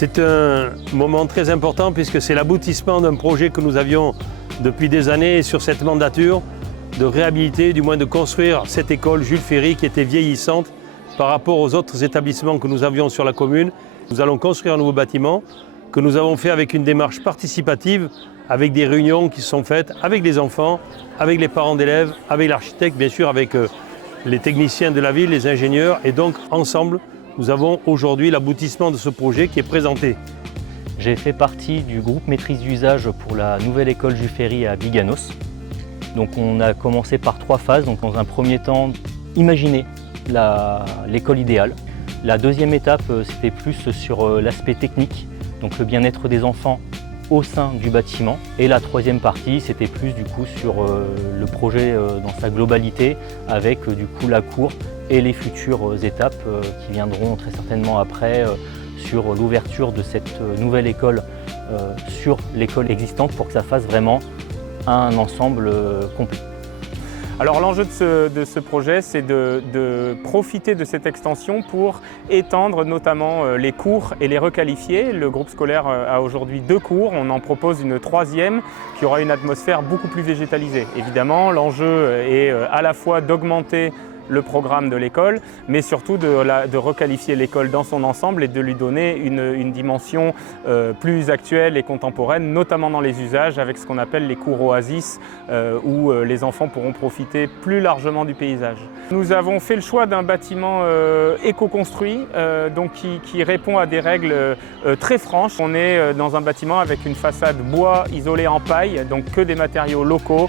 C'est un moment très important puisque c'est l'aboutissement d'un projet que nous avions depuis des années sur cette mandature de réhabiliter, du moins de construire cette école Jules Ferry qui était vieillissante par rapport aux autres établissements que nous avions sur la commune. Nous allons construire un nouveau bâtiment que nous avons fait avec une démarche participative, avec des réunions qui sont faites avec les enfants, avec les parents d'élèves, avec l'architecte, bien sûr avec les techniciens de la ville, les ingénieurs. Et donc ensemble, nous avons aujourd'hui l'aboutissement de ce projet qui est présenté. J'ai fait partie du groupe maîtrise d'usage pour la nouvelle école Jules Ferry à Biganos. Donc on a commencé par 3 phases. Donc dans un premier temps, imaginer l'école idéale. La deuxième étape, c'était plus sur l'aspect technique, donc le bien-être des enfants au sein du bâtiment. Et la troisième partie, c'était plus du coup sur le projet dans sa globalité, avec du coup la cour et les futures étapes qui viendront très certainement après sur l'ouverture de cette nouvelle école sur l'école existante pour que ça fasse vraiment un ensemble complet. Alors l'enjeu de ce projet, c'est de profiter de cette extension pour étendre notamment les cours et les requalifier. Le groupe scolaire a aujourd'hui 2 cours, on en propose une 3e qui aura une atmosphère beaucoup plus végétalisée. Évidemment, l'enjeu est à la fois d'augmenter le programme de l'école, mais surtout de requalifier l'école dans son ensemble et de lui donner une dimension plus actuelle et contemporaine, notamment dans les usages, avec ce qu'on appelle les cours oasis, où les enfants pourront profiter plus largement du paysage. Nous avons fait le choix d'un bâtiment éco-construit, donc qui répond à des règles très franches. On est dans un bâtiment avec une façade bois isolée en paille, donc que des matériaux locaux,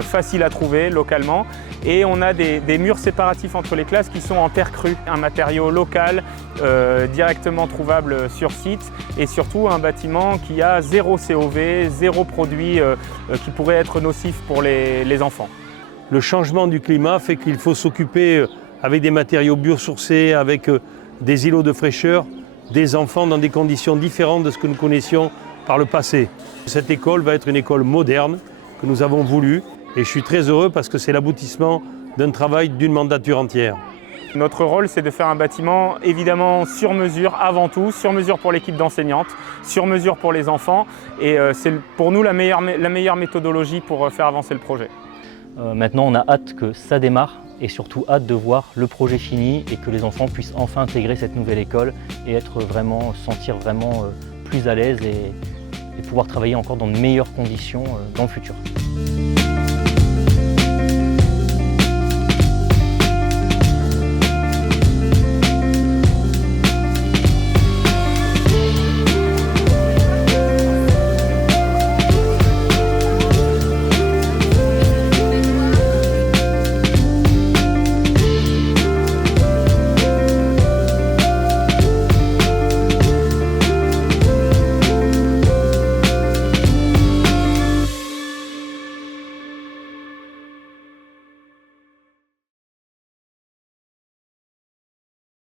faciles à trouver localement. Et on a des murs séparatifs entre les classes qui sont en terre crue, un matériau local directement trouvable sur site et surtout un bâtiment qui a 0 COV, 0 produit qui pourrait être nocif pour les enfants. Le changement du climat fait qu'il faut s'occuper avec des matériaux biosourcés, avec des îlots de fraîcheur, des enfants dans des conditions différentes de ce que nous connaissions par le passé. Cette école va être une école moderne que nous avons voulu. Et je suis très heureux parce que c'est l'aboutissement d'un travail d'une mandature entière. Notre rôle, c'est de faire un bâtiment évidemment sur mesure avant tout, sur mesure pour l'équipe d'enseignantes, sur mesure pour les enfants. Et c'est pour nous la meilleure méthodologie pour faire avancer le projet. Maintenant, on a hâte que ça démarre et surtout hâte de voir le projet fini et que les enfants puissent enfin intégrer cette nouvelle école et sentir vraiment plus à l'aise et pouvoir travailler encore dans de meilleures conditions dans le futur.